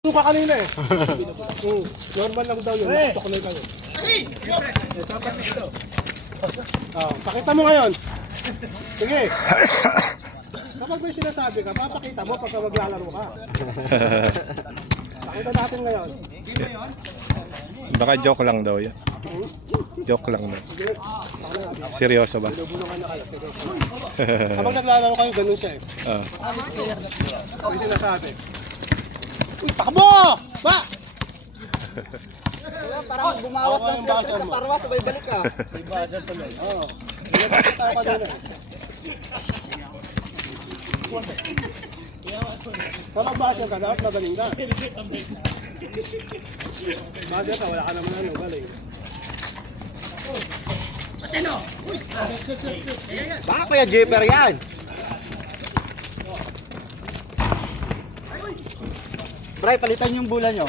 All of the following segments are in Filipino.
Suka kanina eh. Normal lang daw yun. Tuklay kayo. Pakita mo ngayon. Sige. Kapag may sinasabi ka, papakita mo pagka maglalaro ka. Pakita natin ngayon. Baka joke lang daw yun. Joke lang daw. Seryoso ba? Kapag naglalaro kayo, ganun siya eh. May sinasabi. Uy, takbo! Ba! Parang bumawas ng stress sa parwa, sabay balik ka. Iba dyan tuloy. Oo. Nilapit tayo kanina eh. Kapag basher ka, dapat magaling ka. Basher ka, wala ka naman ano, galing. Baka kaya Jepper yan. Bray, palitan yung bula nyo.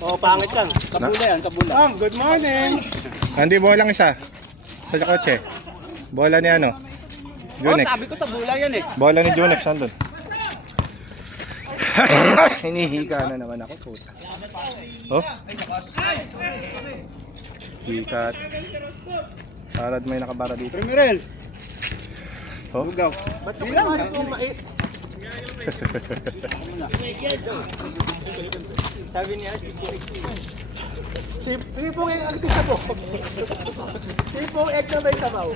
Oo, pangit yan. Sa bula yan, sa bula. Ma'am, good morning! Hindi, bola lang isa. Sa kotse. Bola ni ano? Oh, Junex. sabi ko sa bula yan eh. Bola ni Junex, andun. Hinihika na naman ako, puta. Oh. Hikat. Parad may nakabara dito. Primerel. Oh. Lugaw. Ba't bilang yung mais? Sabi niya, Sipong yung artista po. Sipong egg na may sabaw.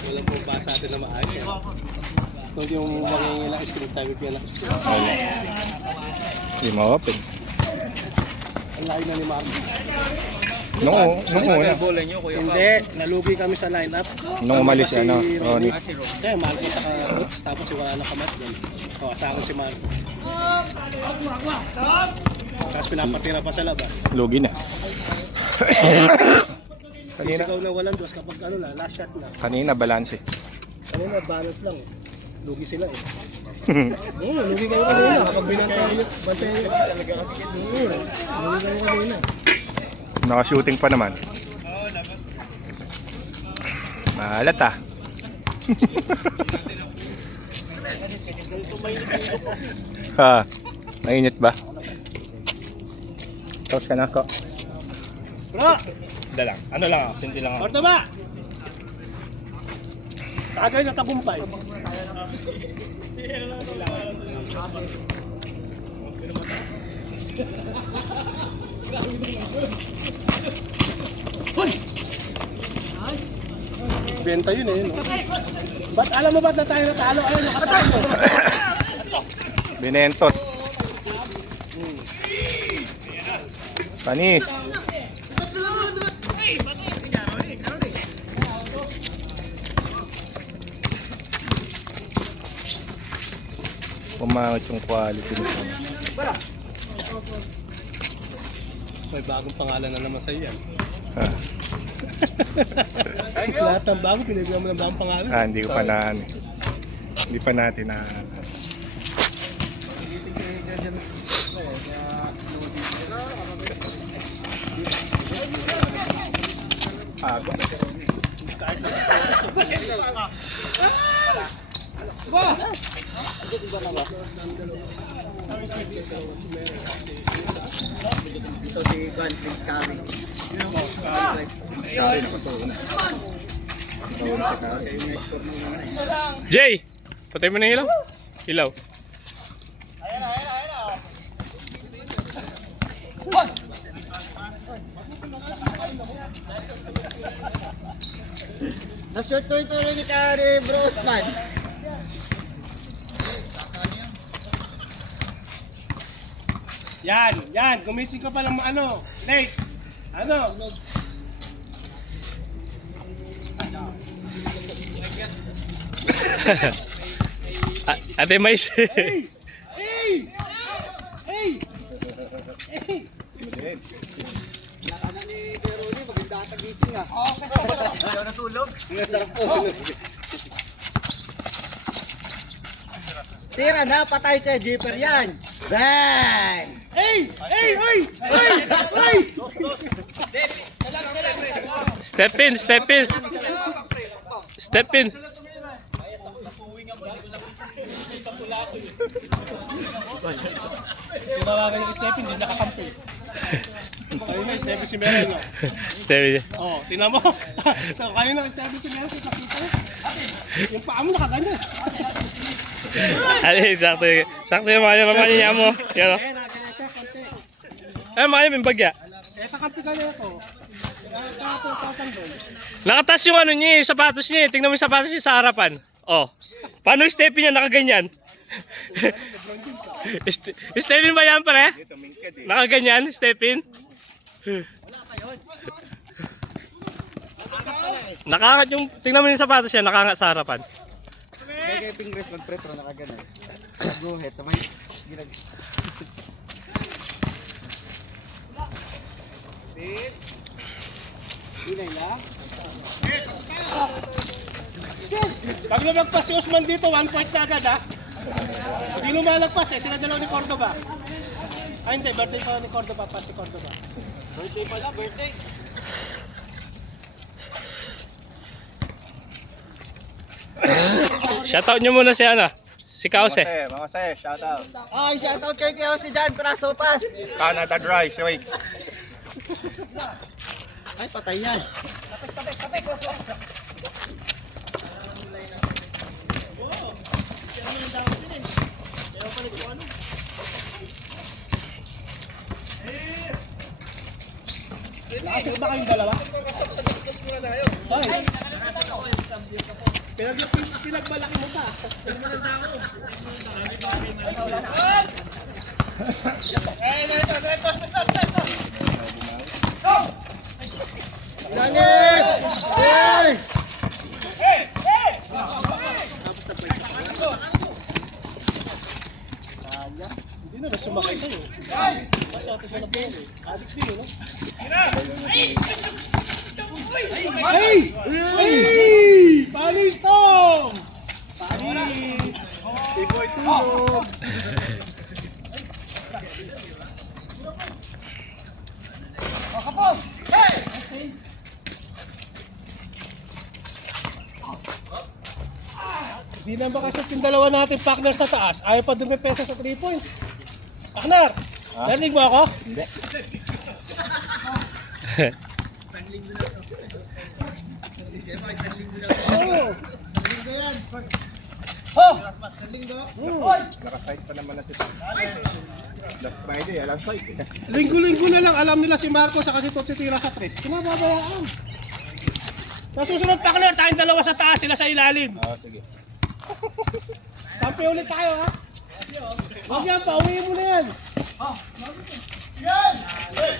Walang po pa sa atin na maayos. Kung yung mangingilang screen time, yung screen. Hindi ma-open. Ang layo na ni Marco. Nung una. Hindi, nalugi kami sa lineup. Nung umalis si ano, Ronnie. Ronnie. Eh, Marco saka Roots, tapos wala na kamat doon. O, sa akin si Marco. Tapos pinapatira pa sa labas. Lugi na. Kanina, Sigaw na walang dos kapag ano na, last shot na. kanina balance. Kanina, balance lang. Lugi sila eh. Oo, lugi kayo kanina. Kapag binantay nyo. Lugi kayo kanina. Naka-shooting pa naman. Mahalat ah. Ha, mainit ba? Tapos ka na ako. Bro! Dalang. Ano lang ako, hindi lang ako. Orto ba? Tagay sa tagumpay. Benta yun eh. No? Ba't alam mo ba't na tayo natalo? Ayun, nakatalo. Binentot. Panis. Pumangit yung quality nito. May bagong pangalan na naman sa iyo yan. Ha. Lahat ng bago, pinibigyan mo ng bagong pangalan. Hindi ko pa na ano. Hindi pa natin na ito si Van, si Kari. Jay! Patay mo na ilaw? Ilaw. Na-short ko ito rin ni Kari Brosman. Yan, gumising ka pa lang ano, late. Ano? Ate Mais. Hey! Hey! Hey! Hey! Nakana ni Veroni, maganda ang tagising ah. Ayaw natulog? Masarap tulog. Tira na, patay kay Jepper yan. Bang! Hey! Hey! Hey! Hey! Hey! Step in, step in. Step in. Tinawagan yung Stephen, hindi nakakampi. Kanina, Stephen si Meron. Stevie. Oo, tinan mo. Kanina, Stephen si Meron, nakita mo. Yung paa mo nakaganyan. Ano yun, sakto yung mga niya mo. Yan o. Eh, nakaganyan siya, konti. Ay, mga yung bagya. Eh, kakampi ka niya ako. Nakapapang doon. Nakatas yung ano niya, yung sapatos niya. Tingnan mo yung sapatos niya sa harapan. Oh. Paano yung Stephen niya nakaganyan? Stephen ba yan pare? Nakaganyan, Stephen? Nakangat yung, tingnan mo yung sapatos niya, nakangat sa harapan. Kaya fingers magpretro nakagana. Guhit, tamay. Ginag. Inay lang. Pag lumagpas si Usman dito, 1 point na agad ha. Hindi lumalagpas eh, sila dalawa ni Cordoba. Ay hindi, birthday pa ni Cordoba, pas si Cordoba. Birthday pala, birthday. Shoutout nyo muna si ano, si Kause. Mga sir, shout out. Ay, shoutout kay Kuya si Jan Trasopas. Canada Dry, wait. Ay, patay yan. Nakasok ba kayong dalawa? Ay! Pinagmalaki mo pa. Langit! Hey! Hindi na sumakay sa'yo. Masyado siya na po eh. Adik din no? Ay! Ay! Panis to! Panis! Iboy tulog! Hindi na makasot yung dalawa natin partner sa taas. Ayaw pa dumipesa sa 3 points. Partner! Narinig mo ako? Hindi. Oo. Nakasite pa naman natin. Last Friday, alam site. Linggo-linggo na lang alam nila si Marco sa kasi si Tira sa 3. Kinababayaan. Sa susunod partner, tayong dalawa sa taas, sila sa ilalim. Oo, sige. Kampi ulit tayo ha. Huwag yan, pauwiin mo na yan. Yan! Ay!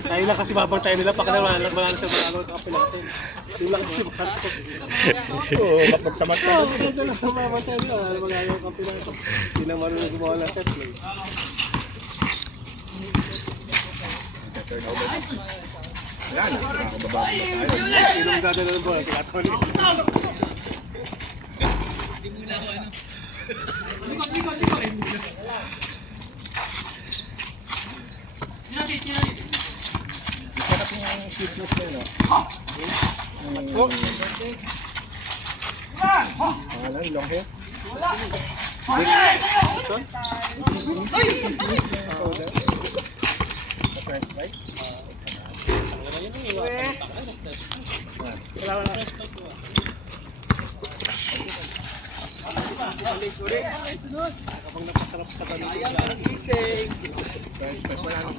Tayo lang kasi babantay nila pa kanila wala sa mga ano kapil natin. Yung lang kasi Marco. Oo, magsamat ka. Oo, tayo lang sa babantay nila wala mga ano kapil natin. Hindi na marunong gumawa ng set play. Yan, nakakababa tayo. Sinong dadala ng bola? Sila Tony. Sarap yung sweetness na yun, no? Pangalan, long hair? French fry? Kapag napasarap sa kanila. Ayan, ang gising. French fry, wala nang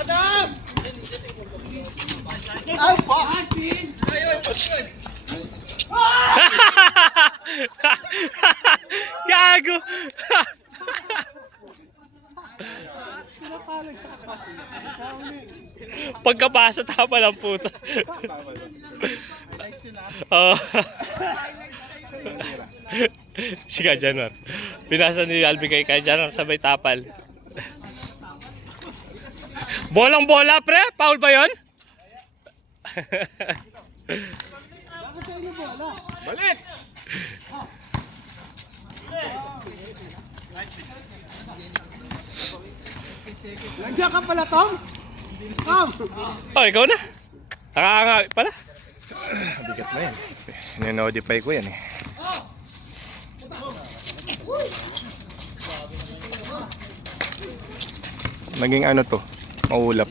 Adam! Gago! Pagkabasa tama lang puta. Oo. Si Kajanor. Pinasa ni Alvin kay Kajanor sa may tapal. Bolang bola pre, foul ba 'yon? Balik! Nandiyan ka pala, Tom? Tom! Oh, ikaw na. Nakakanga pala. Bigat na yan. Ninodify ko yan eh. Naging ano to? Maulap.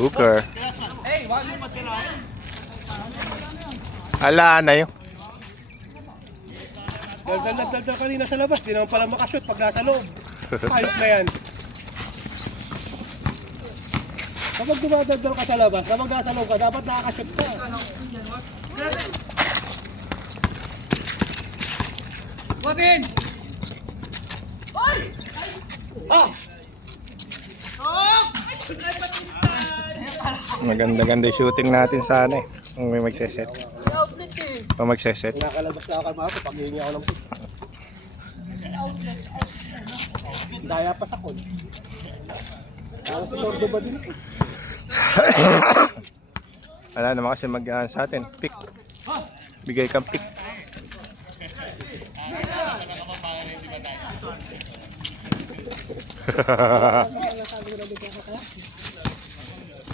Booker. Ala na yun. Daldal kanina sa labas, di naman pala makashoot pag nasa loob. Ayot na yan. Kapag dumadaldal ka sa labas, kapag nasa loob ka, dapat nakakashoot ka. Wabin! Maganda-ganda yung shooting natin sana eh. Kung may magseset. Kung magseset. Nakalabas na ako kay Marco pag hihingi ako ng pick. Daya pa sa kon. Ako si Tordo ba din? Wala naman kasi mag sa atin. Pick. Bigay kang pick.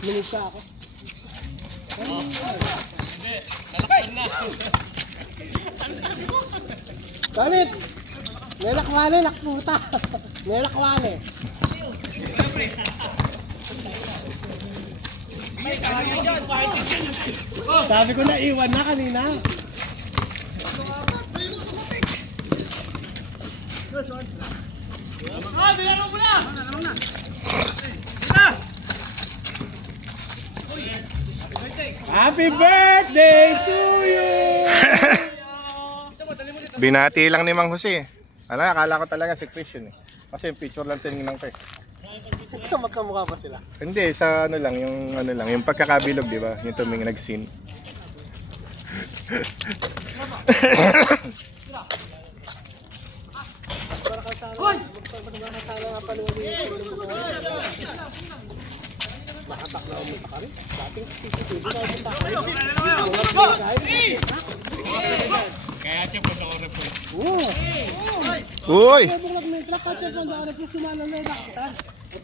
Minis ka ako. Ganit! Nelakwale, lakputa! Nelakwale! Sabi ko na iwan na kanina. Happy birthday to you! Binati lang ni Mang Jose. Ano, akala ko talaga si Chris yun eh. Kasi yung picture lang tinignan ko eh. Magkamukha pa sila. Hindi, sa ano lang, yung pagkakabilog, di ba? Yung tumingin nag-scene. Hoy! Kaya siya po sa oras po. Uy!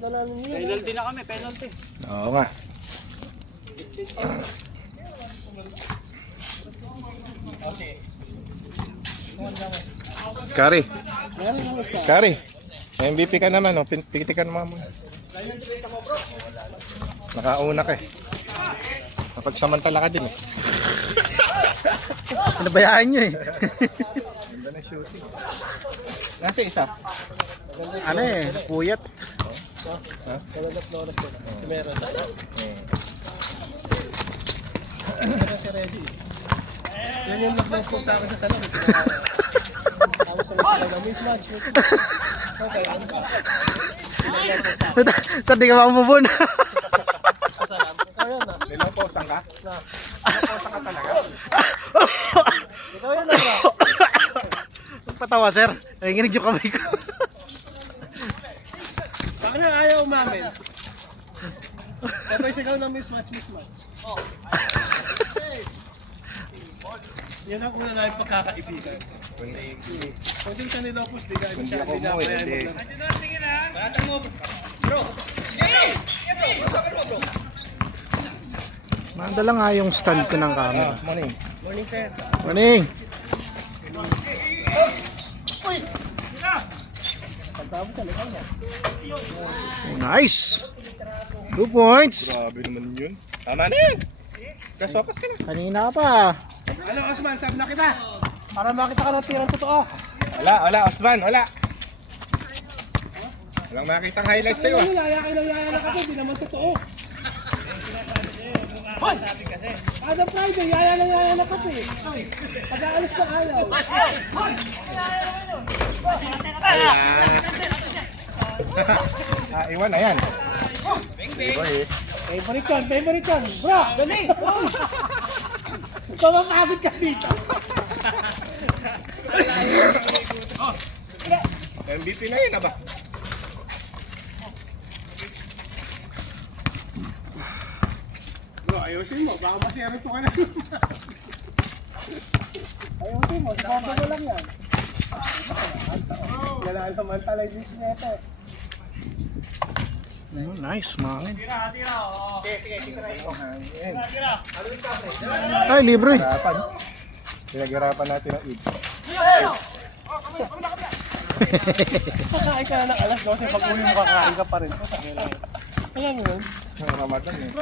Penalty na kami, penalty. Oo nga. Kari. Kari. MVP ka naman, oh. Pitikan mo muna. Nakauna ka eh. Napagsamantala ka din eh. Pinabayaan nyo eh. Ganda na shooting. Nasa isa? Ano eh, puyat. Ha? Kalagap na oras din. Si Meron. Si Reggie. Yan yung nag-post sa akin sa salon. Tapos sa sila mismatch. Okay. Sir, di ka makamubon. Sa salam. Ikaw yan na. Nilaposan ka? Nilaposan ka talaga? Ikaw yan na. Patawa, sir. Nanginginig yung kamay ko. Paano ayaw umamin? Sabay sigaw ng mismatch. Yan ang una namin pagkakaibigan. Kung di siya nilopos, di ka Hindi siya ako mo eh, hindi. Sige na. Batang mo. Bro. Mandala nga yung stand ko ng camera. Morning. Morning, sir. Morning. Pagtapos ka, likay niya. Nice. 2 points. Grabe naman yun. Tama na yan. Kasokas ka na. Kanina pa. Ano, Osman, sabi na kita. Para makita ka ng tirang totoo. Wala, Osman, wala. Walang makitang highlights sa'yo ah. Yaya na kasi, di naman totoo. Kada Friday, yaya na kasi. Pag-aalis na ayaw. Iwan na yan. Iwan eh. Favorite yan. Bro, dali. Pamapagod ka dito. MVP na yun, aba. Bro, ayusin mo. Baka masiyari po ka na. Ayusin mo. Baka ko lang yan. Nalalamantala yung business nito. Nice, man. Ay, libre. Hirapan. Pinaghirapan natin ang id. Kakain ka na ng alas 12, pag uli mo kakain ka pa rin. Alam mo yun? Ang Ramadan eh.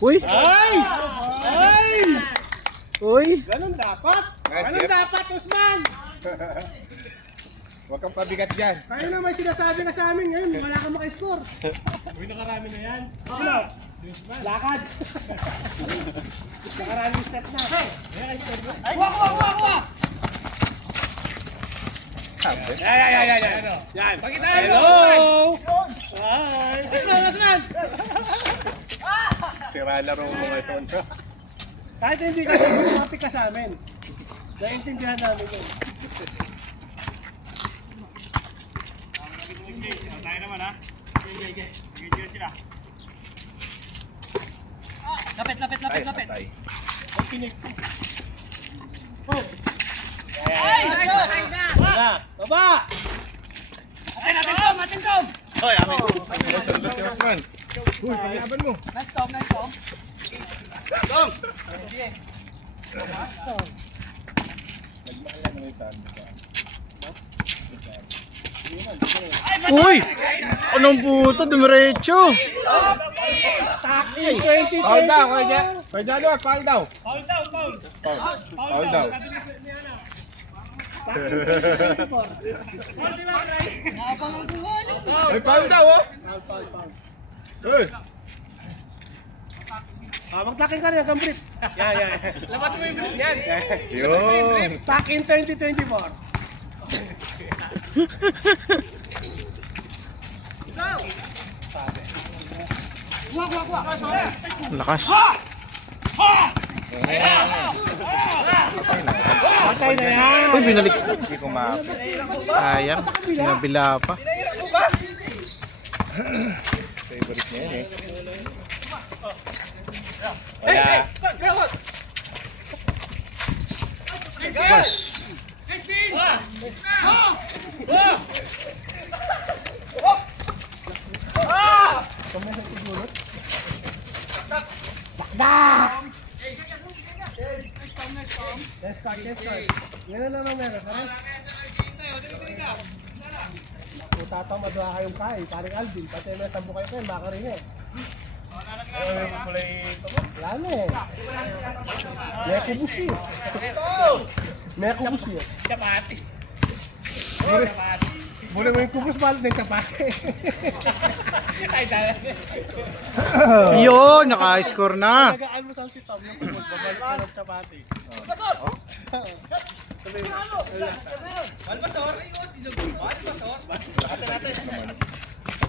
Uy! Ay! Ay! Uy! Ganun dapat! Ganun dapat, Usman! Huwag kang pabigat dyan. Tayo na may sinasabi ka sa amin ngayon, wala kang maka-score. Uy, nakarami na yan. Ano? Lakad! Nakaraming step na. Ay! Kuha! Yan. Yan. Hello! Hi! Usman! Sira laro mo ngayon. Kahit hindi ka lumapit ka sa amin, naiintindihan namin yun. Tayo naman ha. Lapit. Patay. Ang pinig. Oh! Ay! Baba! Atin Tom! Hoy, amin. Sundot si Osman. Uy, paglaban mo. Nice Tom! Tom! Uy! Anong puto? Dumiretso! Foul daw, Kuya Jalo, foul daw. Foul daw. Ay, foul daw, oh. Uy. Magtakin ka rin hanggang brief. Yan. Labas mo yung brief yan. Yun. Pack in 2024. Lakas. Patay na yan. Uy, binalik. Hindi ko maapit. Sayang. Pinabila pa. Favorite niya yan eh. Wala. Bas. Let's start. Yan na lang meron. Tatang madwa kayong kain. Paring Alvin. Pati may sambu kayo kayo. Makarin eh. Wala na eh. May kubusi. Chapati. Muna mo yung kubus, mahal na yung chapati. Ay, dala. Yun, naka-score na. Nag-almusal si Tom ng kubus. Babalik ka ng chapati.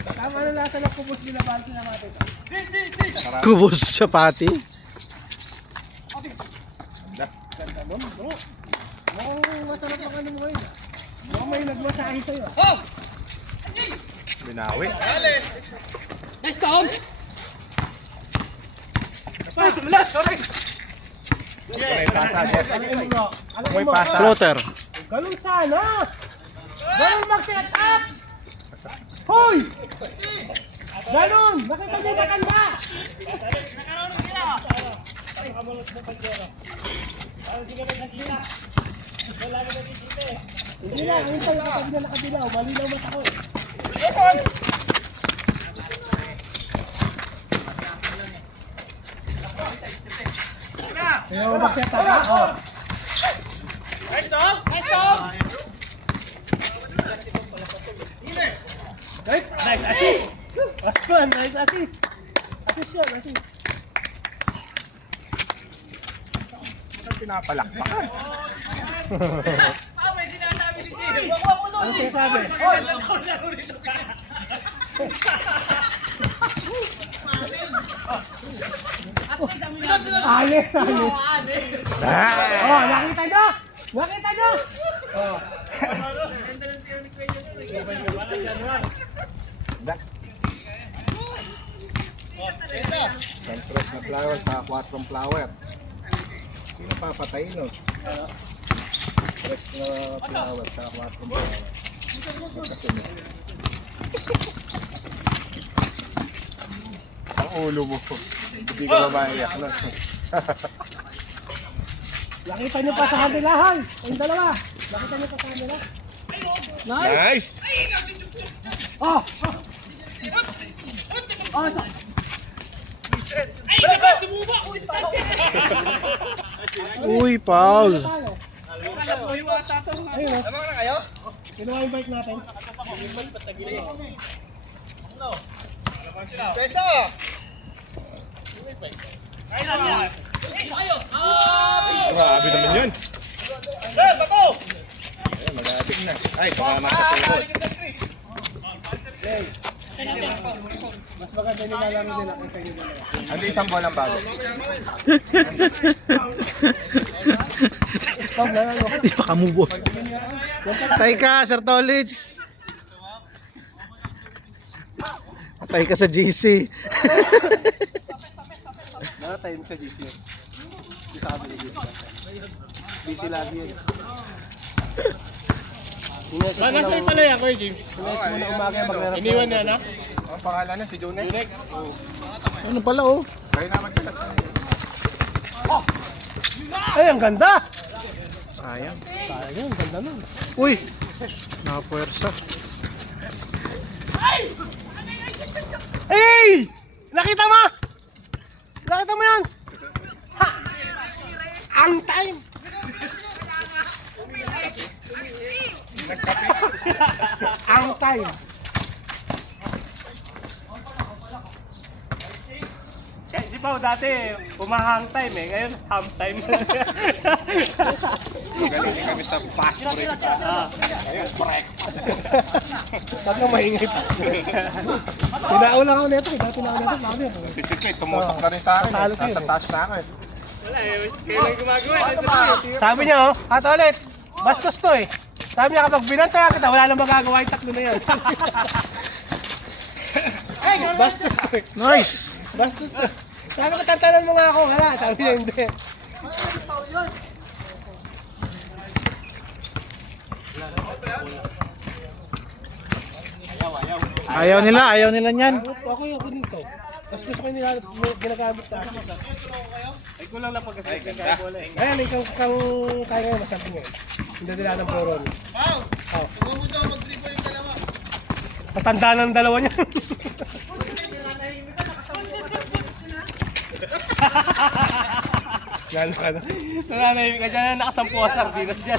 Tama na lasa ng kubus, binabalik na natin. Kubos chapati. Ganda mo, bro. Mukhang masarap ang ano mo ngayon. Mukhang may nagmasahe sa'yo. Binawi. Nice, Tom! Sumulas! Sorry! May pasa dyan. May mo, pasa. Floater. ganun sana! Ganun mag-set up! Hoy! Ganun! Nakita niyo ba kanda? Hindi na, ang tayo kapag na nakadilaw, malinaw mata ko eh. Ayaw mag-set up ha? Oh. Nice Tom! Nice assist! Osman, nice assist! Assist yan, assist. Ang pinapalakpak ka. Ano sinasabi? Ayos, ayos. Oh, nakita nyo? Nakita nyo? Oh. Da. Sunstress na flower sa 4 flower. Sino papatay no? Fresh na flower sa 4 flower. Ang ulo mo. Hindi ka mamayak na. Nakita nyo pa sa kandilahan. Yung dalawa. Nakita nyo pa sa kanila. Nice. Nice! Oh! Oh! Oh! Uy, Paul. Ayun, oh. Kinuha yung bike natin. Pesa! Grabe naman yun. Eh, bato! Ayun, malapit na. Ay, tumama sa tuhod. Mas maganda nilalaro nila kaysa yung dalawa. Andi isang bolang bago. Tom, lalaro. Di pa kamubo. Patay ka, Sir Tolits. Patay ka sa GC. Nakatayin sa GC. Hindi sa kami ni GC. GC lagi yun. Inesos mo Nasa na pala yan, Kuya James. Inesos mo na umaga maglaro. Iniwan niya na? Ang pangalan na si Junex. Junex? Ano pala oh? Kayo na magkakas na. Ay, ang ganda! Sayang. Sayang, ang ganda nun. Uy! Nakapuwersa. Hey! Nakita mo? Nakita mo yan? Ha! Ang time! Ang time! Si Pao dati, pumahang time eh. Ngayon, half time. Galing din kami sa fast break. Ayun, breakfast. Tatlo maingit. Pinauna ako nito. Dati pinauna nito. Basically, tumutok na rin sa akin. Talo ko yun, Nasa eh. taas na ako eh. Wala eh, kailan gumagawa. Sabi niya, oh, at ulit, bastos to eh. Sabi niya, kapag binantaya kita, wala nang magagawa yung tatlo na yan. Bastos to eh. Nice! Bastos to. Sabi ko, tantanan mo nga ako. Wala, sabi niya, hindi. Ayaw nila niyan. Ako yung ako dito. Tapos gusto ko yung ginagamit na akin. Ay, kulang lang pagkasal ng kaya bola eh. Ayan, ikaw kang kaya ngayon, masabi ngayon. Hindi nila ng puro. Pau! Oh. Huwag mo daw mag-dribble yung dalawa. Patanda ng dalawa niya. Lalo ka na. Nananahimik ka dyan, nakasampu ka sardinas dyan.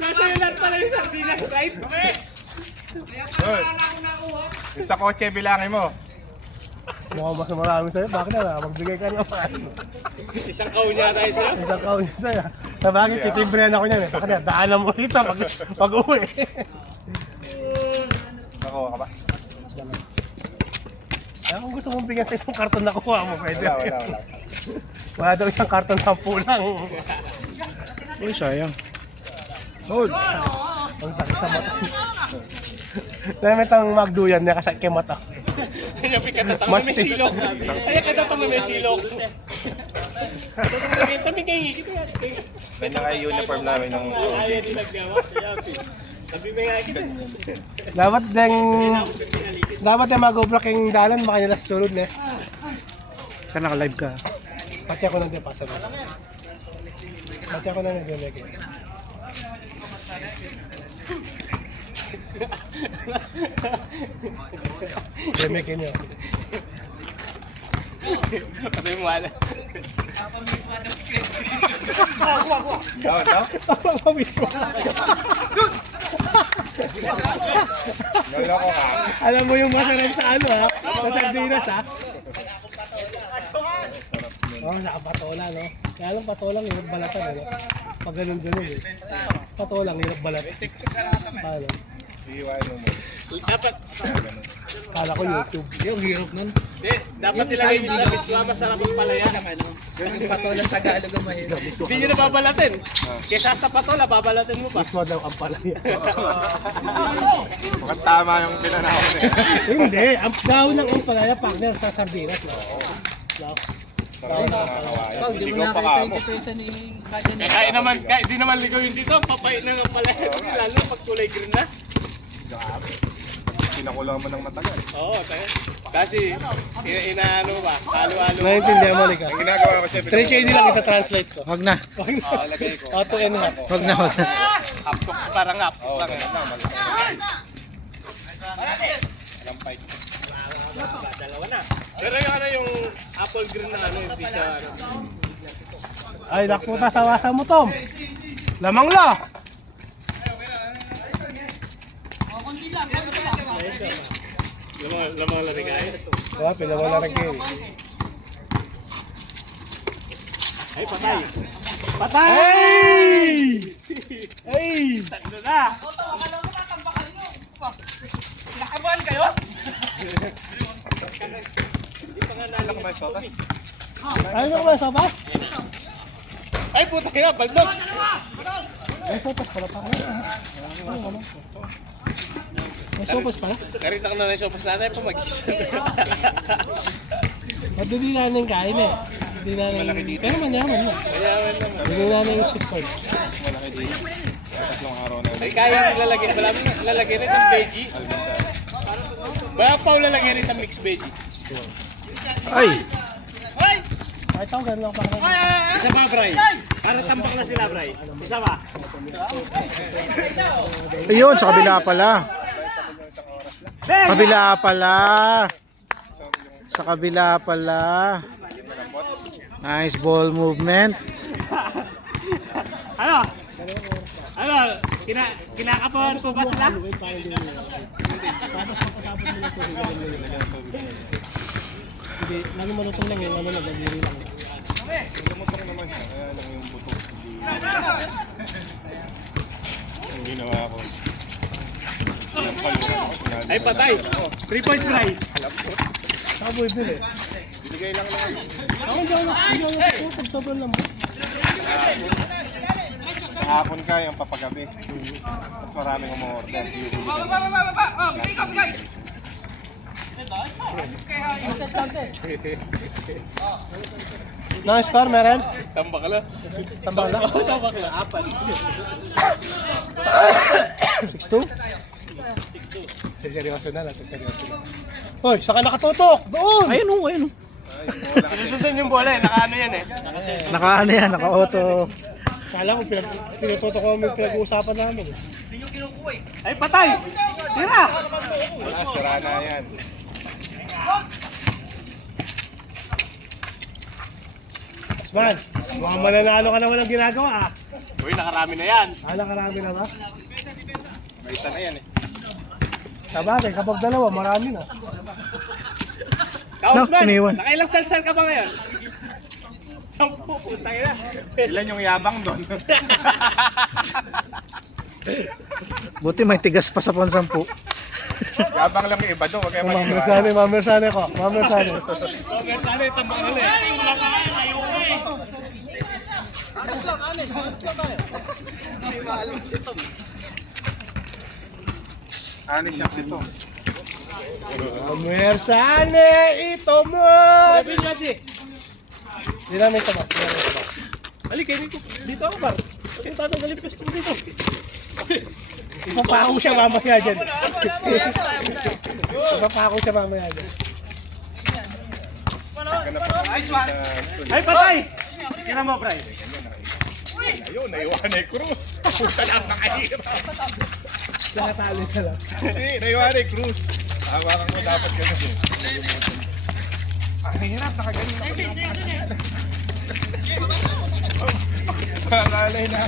Nasa lahat pala yung sardinas, right? Good. Yung sa kotse, bilangin mo. Mukhang mas marami sa'yo. Bakit na? Magbigay ka naman. Isang kaunya tayo sa'yo. Isang kaon sa'yo. Sa bagay, titibrehan ako niyan eh. Bakit na? Daanan mo rito pag uwi. Nakuha ka ba? Kaya kung gusto mong bigyan sa isang karton na kuha mo, pwede. Wala. Wala daw isang karton 10 lang. Uy, sayang. Hold. Ang sakit sa mata. Dahil itong magduyan niya kasi kay mata. Kaya pikatatang na Mas may silok. Kaya katatang na may silok. Kami kayo ngigit yan. Ganyan nga yung uniform namin nung Ayaw din naggawa. Sabi mo nga kita. Dapat yung mag-block yung dalan, baka nila sunod na. Ka naka-live ka. Pati ako nang depasa na. Pati ako nang nag-delege. Demikin nyo. Sabi mo wala. Daw? Ang mismo. Naloko ka. Alam mo yung masarap sa ano ha? Sa sardinas ha? Oo, nakapatola no? Kaya lang patolang hirap balatan ano? Pag ganun eh. Patolang hirap balat. Paano? Iiwain mo mo. Dapat, Kala ko YouTube. Yung hirap nun. dapat ilagay nyo sa miswa, masarap ang palaya. Yung patolang Tagalog ang mahirap. Hindi nyo na babalatin. Kesa sa patola, babalatin mo pa. Mismo daw ang palaya. Mukhang tama yung pinanahon eh. Hindi, ang dahon ng ampalaya partner sa sardinas no? No? Sarap na nakawayan. Ikaw, di mo Ikaw pa nakita ka yung mo. depresa ni Kajan. Kaya naman, kahit di naman ligaw yung dito, papait na ng palaya. Lalo pag kulay green na. Grabe. Pinakulang mo ng matagal. Oo, tayo. Kasi, inaano ba? Halo-halo. Naiintindihan mo Lika. Ang ginagawa ko siya, 3KD lang ita-translate ko. Wag na. Oo, lagay ko. Auto and half. Wag na, wag na. Haptok, parang hap. Oo, ganun na. Malaki. Lampay. Dalawa na. Pero yung ano yung apple green na ano, hindi siya ano. Ay, nakuta sa wasa mo, Tom. Lamang la. Lamang lang kayo. Diba, pinawala rin kayo. Ay, patay. Patay! Hey! Hey! Tatlo na. Nakabuan kayo? Ano ka may sotas? Ano ba sa bus? Ay, puta nga, baldog. May sopas pala pa. May sopas pala? Karita ko na na yung sopos natin, pamag-isa. Madali namin kain eh. Hindi namin... Pero manyaman na. Mayaman naman. Hindi namin yung sweet corn. Malaki dito. Tatlong araw na Ay, ulit. kaya lalagyan. Lalagyan rin ng veggie. Baya pa lalagyan rin ng mixed veggie. Ay! Kahit ako ganun lang pa rin. Isa pa, Bray. Para tambak na sila, Bray. Isa pa. Ayun, sa kabila pala. Kabila pala. Sa kabila pala. Nice ball movement. Ano? Ano? Kinakapawan po ba sila? Hindi, lalo malutong lang yung ano na, nagiri lang. Lumutong naman siya, kaya lang yung buto. Yung ginawa ko. Ay, patay. 3 points, Bray. Saka buibili eh. Binigay lang naman. Ako hindi ako nasa pag sobrang lambot. Kahapon ka yung papagabi. Mas maraming umorder. Nice score, meron? Tambak lang. Tambak lang? Tambak lang. Apat. 6-2? Seryoso na lang, seryoso na. Hoy, saka nakatutok! Doon! Ayun o, ayun o. Susunod yung bola eh. Nakaano yan eh. Naka-ano yan, naka-auto. Kala ko, tinututok ko may pinag-uusapan namin. Ay, patay! Sira! Wala, sira na yan. Asman, mukhang mananalo ka na walang ginagawa ah. Uy, nakarami na yan. Karami na ba? May isa na yan eh. Sabagay, kapag dalawa, marami na. Kaos man, iniwan. nakailang salsal ka ba ngayon? 10, putang ina. Ilan yung yabang doon? Buti may tigas pa sa pansampu. Yabang lang yung iba doon, huwag kayo maniniwala. Mamersane ko. Mamersane. Okay, sana itambak na ulit. Wala pa kayo, ayaw ko eh. Anis siya ito. Mamersane, ito mo! Sabi niya, Di. Hindi namin tabas. Hindi namin tabas. Halika, dito ako ba? Yung tatanggalin pa ko dito. Ipapako siya mamaya dyan. Ipapako siya mamaya dyan. Ay, patay! Kira mo, Bray. Ayun, naiwan na yung Cruz. Puta lang, nakahirap. Nakatali ka lang. Hindi, naiwan na yung Cruz. Hawakan mo dapat ganun eh. Ang hirap, nakagaling ako. Pangalay na.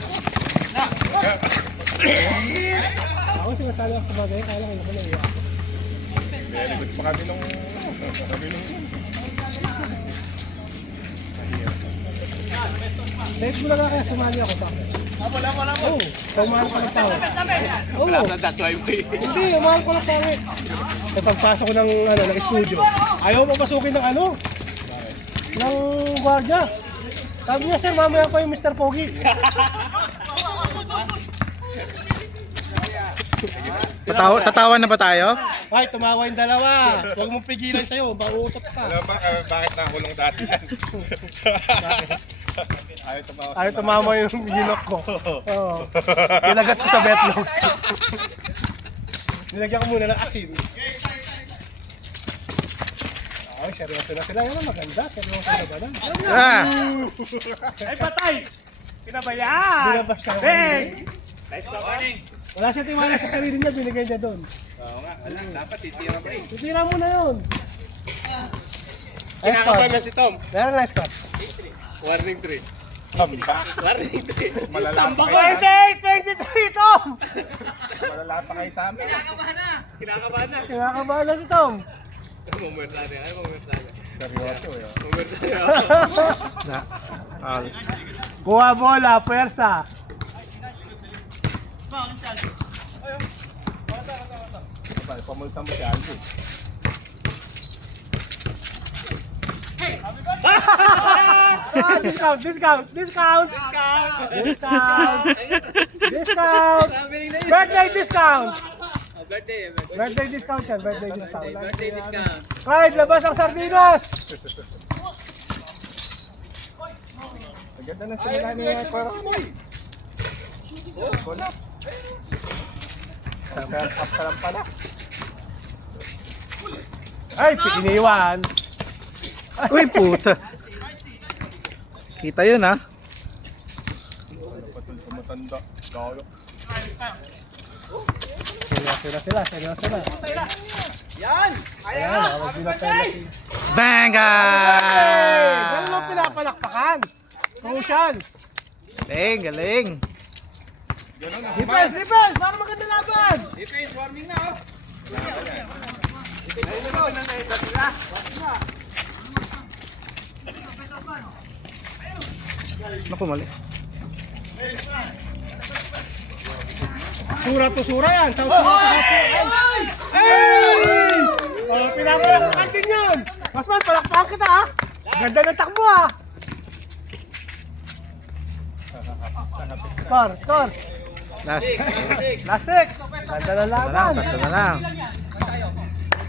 Ako sinasali ako sa bagay, kaya lang ko na iya. Very good pa kami nung... Dahil mo lang kaya sumali ako sa akin. Oo, sumali ko ng tao. Oo. That's why we... Hindi, umahal ko ng tao. Sa pagpasok ko ng, ng studio, ayaw mo pasukin ng ng gwardiya. Sabi niya, sir, mamaya ko yung Mr. Pogi. Tatawan na ba tayo? Ay, tumawa yung dalawa. Huwag mong pigilan sa'yo, mauutot ka. Alam ba bakit nakulong dati yan? Ayaw tumama yung ginok ko. Oo. Kinagat ko sa betlog. Nilagyan ko muna ng asin. Ay, seryoso na sila. Yan ang maganda. Seryoso na ba na? Ay, patay! Pinabayaan! Binabas siya. Bang! Wala siya tiwala sa sarili niya, binigay niya doon. Oo nga, dapat titira ba eh. Tutira mo na yun. Kinakabahan na si Tom. Meron na, Scott. Warning 3. Warning 3. Malala pa 28, kayo. 23, Tom! Malala pa kayo sa amin. Kinakabahan na. Kinakabahan na si Tom. Mumuersari. Ano mumuersari? Seryoso eh. Mumuersari. Kuha bola, pwersa. Pamulta mo si Alvin. Discount, discount, discount. Discount. Birthday discount. Birthday discount yan, birthday discount. Kahit labas ang sardinas. Ang ganda ng simula ni Paramoy. Oh, wala. Up ka lang pala. Ay, iniwan. Uy, puta. Kita yun, ha? Patul tumatanda. Gawalo. Seryoso na. Yan! Ayan, wag binapay. Banga! Ganun lang pinapalakpakan. Crucial. Galing, galing. Defense! Para maganda laban! Defense, warning na, oh. Naku, mali. Sura to sura yan. Hey! Oh, pinapalakpakan din yun. Masman, palakpakan kita ha. Ganda ng takbo ha. Score. Last. Last six. Ganda ng laban. Tatlo na lang.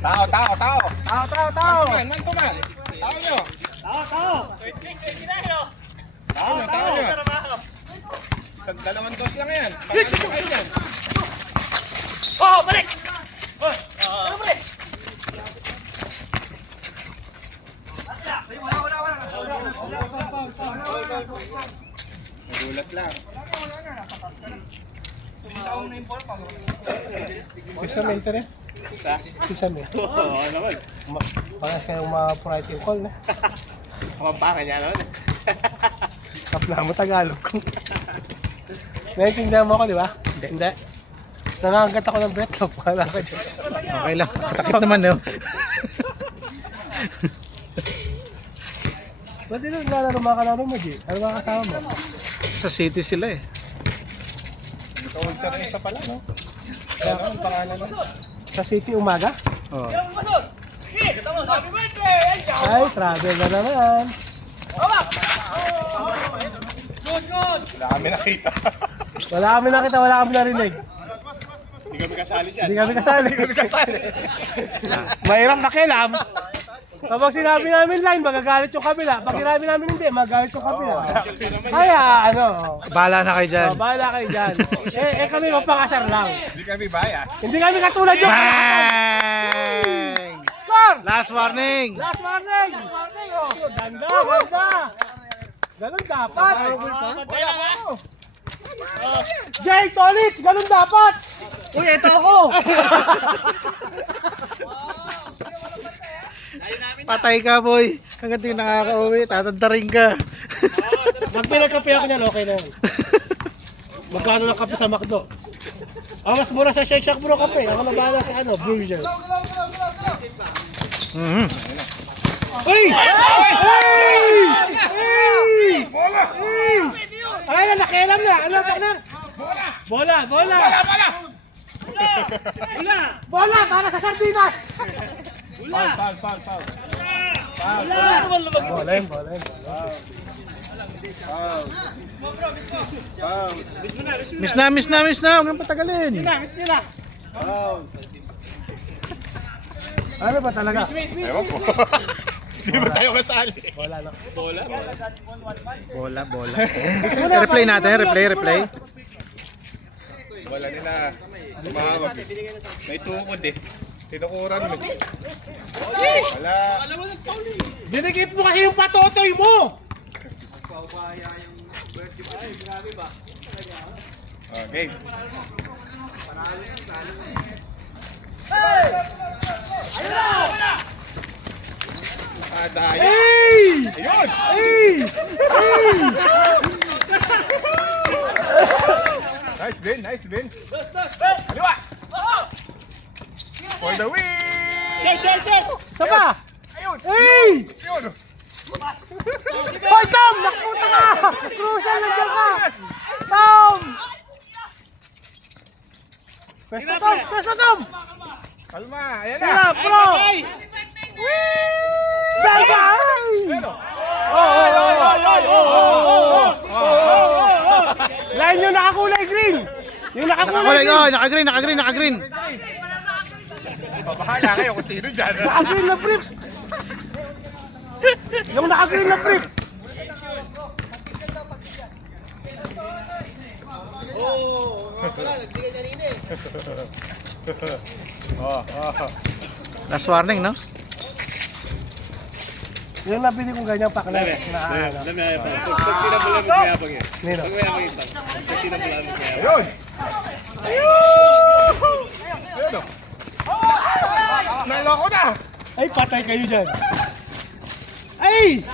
Tao. Tao. Man to man. Tao nyo. Tao nyo. Dalawang dos lang yan. Pangalan kayo yan. Oh, balik! Nagulat lang. Precisamente rin. Precisamente. Oo, naman. Pangas kayong ma-pride yung call na. Kumampangan niya naman. Kapla mo Tagalog. Naiintindihan mo ako, di ba? Hindi. Nangangagat ako ng betlog. Wala ka dyan. Okay lang. Takit naman, no? Ba't di lang lalaro mga kalaro mo, G? Ano mga kasama mo? Sa city sila, eh. Ito ulcer na isa pala, no? Ano ang pangalan mo? Sa City Umaga? Oh. Ay, travel na naman. Wala kami nakita. Wala kami nakita, wala kami narinig. Hindi kami kasali dyan. Hindi kami kasali. Mahirap nakialam. Kapag sinabi namin line, magagalit yung kabila. Pag sinabi namin hindi, magagalit yung kabila. Kaya, Bahala na kayo dyan. bahala kayo dyan. Kami mapakasar lang. Hindi kami bias. Hindi kami katulad yung Bang! Score! Last warning! Last warning! Oh. Ganda! Ganun dapat! Jay Tolitz! Ganun dapat! Uy, ito ako! Patay ka, boy. Hanggang di nakaka-uwi, tatantarin ka. Pag pinagkape ako niyan, okay na yan. Magkano ng kape sa McDo? Ang mas mura sa Shake Shack bro kape. Ako na bahala sa ano, burger. Mhm. Uy! Uy! Uy! Bola! Uy! Ay na, nakialam na. Ano, partner? Bola! Bola! Bola! Bola para sa sardinas! Foul. Bola yun, bola yun. Miss na. Huwag nang patagalin. Ano ba talaga? Ewan ko. Hindi ba tayo kasali? Bola na. Bola. Replay natin, replay. Wala nila. Tumawag eh. May tukod eh. Tinukuran mo. Wala. Dinikit mo kasi yung patotoy mo! Okay. Dahil. Hey! Ayun! Hey! Hey! Nice win. Kaliwa! For the win! Saba! Ayun! Hey! Ayun! Hoy, Tom! Nakuta ka! Crucial, nandiyan ka! Tom! Pwesto, Tom! Kalma! Ayan na! Tira, bro! Bye-bye! Pero! Line yung nakakulay green! Yung nakakulay green! Naka-green. Bahala kayo kung sino dyan. Naka-green na brief! Yung naka-green na brief! Last warning, no? Yung nabili kong ganyang paklet na ano. Nino? Ayun! Ayun o! Naloko na! Ay, patay kayo dyan! Ay!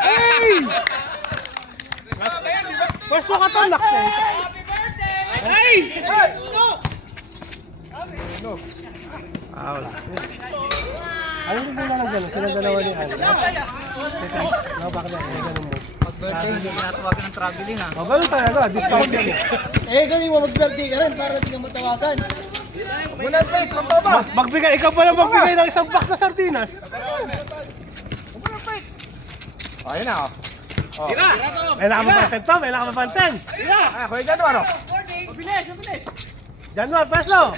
Ay! Last na yan, di ba? Pwesto ka to, nakso! Ay! Ano? Foul. Ano yung nila lang gano'n? Sila dalawa ni ano? Tetris. No, bakit na? May ganun mo. Pag-birthday, hindi tinatawagan ng traveling ah. O, ganun talaga. Discount yan eh. Galing mo mag-birthday ka rin para hindi ka matawagan. Muna ang plate, pambaba! Magbigay, ikaw pala magbigay ng isang box na sardinas. Muna ang plate! Ayun na o. May nakapapanten to, may nakapapanten. Ah, kuya dyan ano? Januar, pwesto!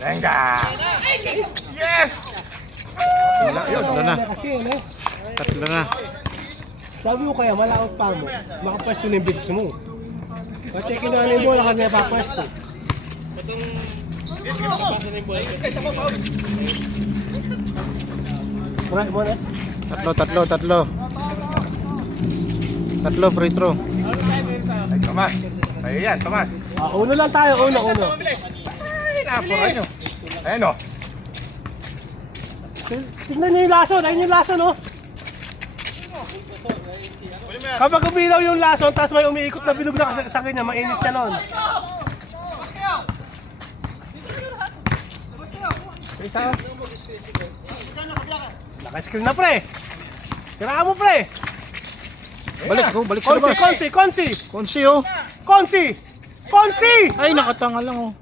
Venga! Yes! Tatlo na. Kasi ano, Tatlo na. sabi ko kaya malaot pa mo, makapwesto na yung bids mo. Pati kinanin mo, lakad niya papwesto. Right mo na. Tatlo. Tatlo, free throw. Ay, Tomas! Ay, yan, Tomas! Uno lang tayo, uno. Ay, napura nyo! Ayan o! Tignan niyo yung lason, ayun yung lason oh. Kapag umilaw yung lason, tapos may umiikot na bilog na sa kanya, mainit siya nun. Isa! Naka-screen na pre. Tirahan mo pre. Balik sa labas. Konsi. Oh. Konsi! Ay, nakatanga lang, oh.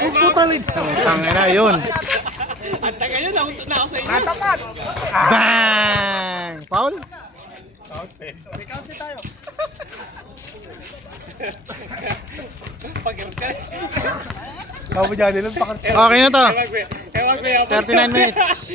Ang putalit. Tangin na, yun. Natapat! Bang! Foul? Kamo dyan nilang pakar. Okay na to. 39 minutes.